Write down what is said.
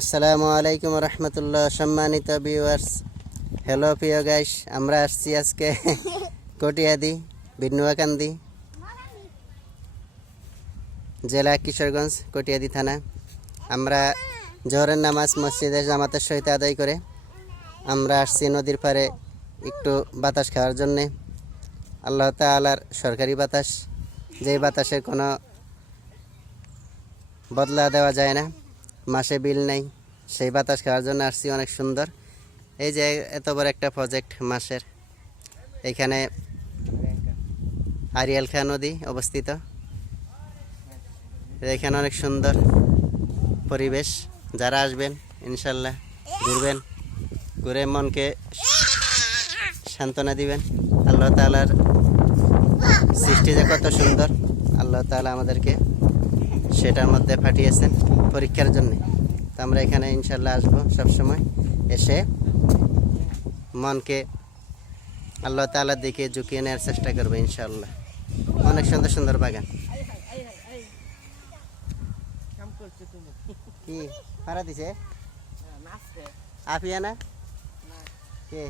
আসসালামু আলাইকুম রহমতুল্লাহ। সম্মানিত ভিউয়ার্স, হ্যালো প্রিয় গাইস, আমরা আসছি আজকে কটিয়াদি বিনুয়াকান্দি জেলা কিশোরগঞ্জ, কটিয়াদি থানা। আমরা জোহরের নামাজ মসজিদে জামাতের সহিত আদায় করে আমরা আসছি নদীর পাড়ে একটু বাতাস খাওয়ার জন্যে। আল্লাহ তাআলার সরকারি বাতাস, যেই বাতাসের কোনো বদলা দেওয়া যায় না, মাসে বিল নাই, সেই বাতাস খাওয়ার জন্য আসছি। অনেক সুন্দর, এই যে এত বড় একটা প্রজেক্ট মাসের, এখানে আরিয়াল খাঁ নদী অবস্থিত। এখানে অনেক সুন্দর পরিবেশ। যারা আসবেন ইনশাল্লাহ ঘুরবেন, ঘুরে মনকে সান্ত্বনা দিবেন। আল্লাহ তাআলার সৃষ্টি যে কত সুন্দর, আল্লাহ তাআলা আমাদেরকে সেটার মধ্যে পাঠিয়েছেন পরীক্ষার জন্য। তো আমরা এখানে ইনশাল্লাহ আসবো সবসময়, এসে মনকে আল্লাহ তাআলার দিকে ঝুঁকিয়ে নেওয়ার চেষ্টা করবো ইনশাল্লাহ। অনেক সুন্দর সুন্দর বাগান। কি পাড়া দিছে আপিয়া না কে